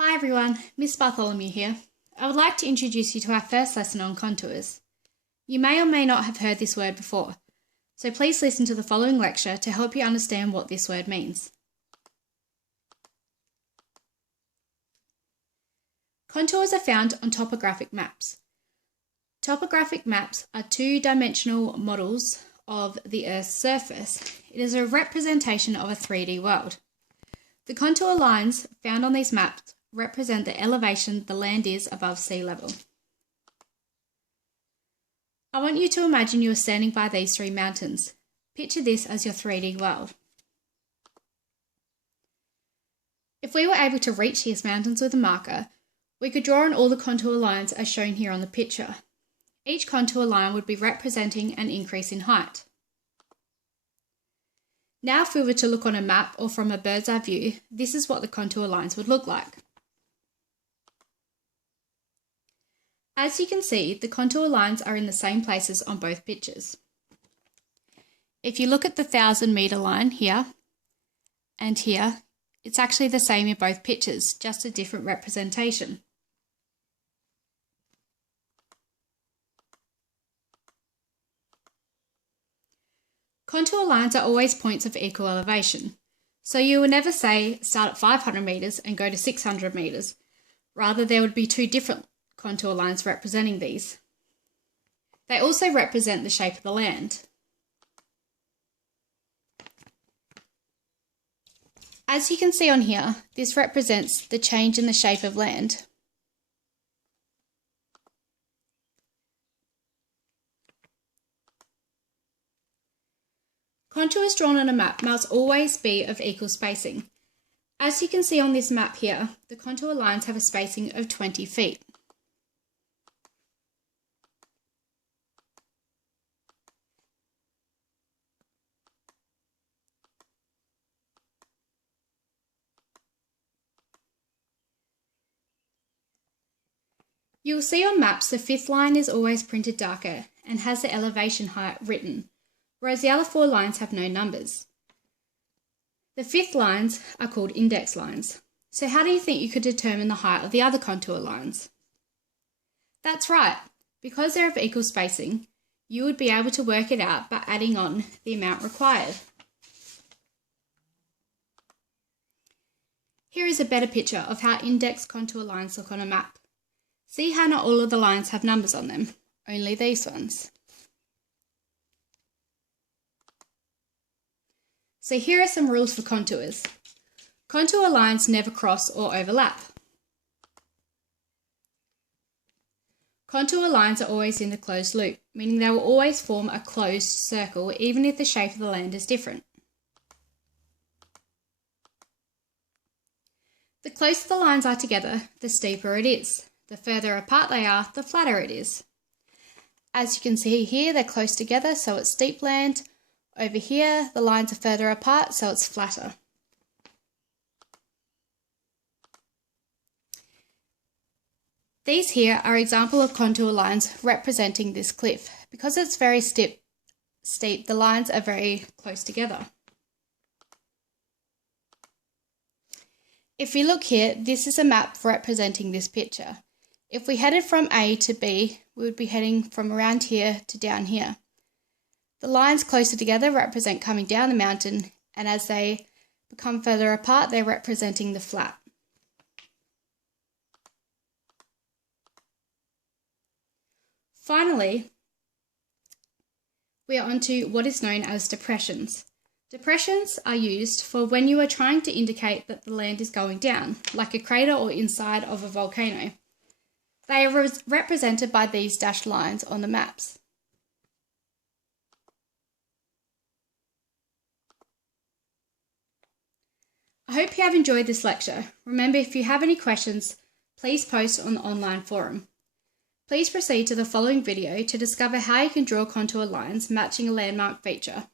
Hi everyone, Miss Bartholomew here. I would like to introduce you to our first lesson on contours. You may or may not have heard this word before, so please listen to the following lecture to help you understand what this word means. Contours are found on topographic maps. Topographic maps are two-dimensional models of the Earth's surface. It is a representation of a 3D world. The contour lines found on these maps represent the elevation the land is above sea level. I want you to imagine you are standing by these three mountains. Picture this as your 3D world. If we were able to reach these mountains with a marker, we could draw on all the contour lines as shown here on the picture. Each contour line would be representing an increase in height. Now if we were to look on a map or from a bird's eye view, this is what the contour lines would look like. As you can see, the contour lines are in the same places on both pictures. If you look at the 1,000-metre line here and here, it's actually the same in both pictures, just a different representation. Contour lines are always points of equal elevation, so you will never say start at 500 metres and go to 600 metres. Rather, there would be two different contour lines representing these. They also represent the shape of the land. As you can see on here, this represents the change in the shape of land. Contours drawn on a map must always be of equal spacing. As you can see on this map here, the contour lines have a spacing of 20 feet. You will see on maps the fifth line is always printed darker and has the elevation height written, whereas the other four lines have no numbers. The fifth lines are called index lines. So how do you think you could determine the height of the other contour lines? That's right, because they're of equal spacing, you would be able to work it out by adding on the amount required. Here is a better picture of how index contour lines look on a map. See how not all of the lines have numbers on them, only these ones. So here are some rules for contours. Contour lines never cross or overlap. Contour lines are always in the closed loop, meaning they will always form a closed circle even if the shape of the land is different. The closer the lines are together, the steeper it is. The further apart they are, the flatter it is. As you can see here, they're close together, so it's steep land. Over here, the lines are further apart, so it's flatter. These here are examples of contour lines representing this cliff. Because it's very steep, the lines are very close together. If we look here, this is a map representing this picture. If we headed from A to B, we would be heading from around here to down here. The lines closer together represent coming down the mountain, and as they become further apart, they're representing the flat. Finally, we are on to what is known as depressions. Depressions are used for when you are trying to indicate that the land is going down, like a crater or inside of a volcano. They are represented by these dashed lines on the maps. I hope you have enjoyed this lecture. Remember, if you have any questions, please post on the online forum. Please proceed to the following video to discover how you can draw contour lines matching a landmark feature.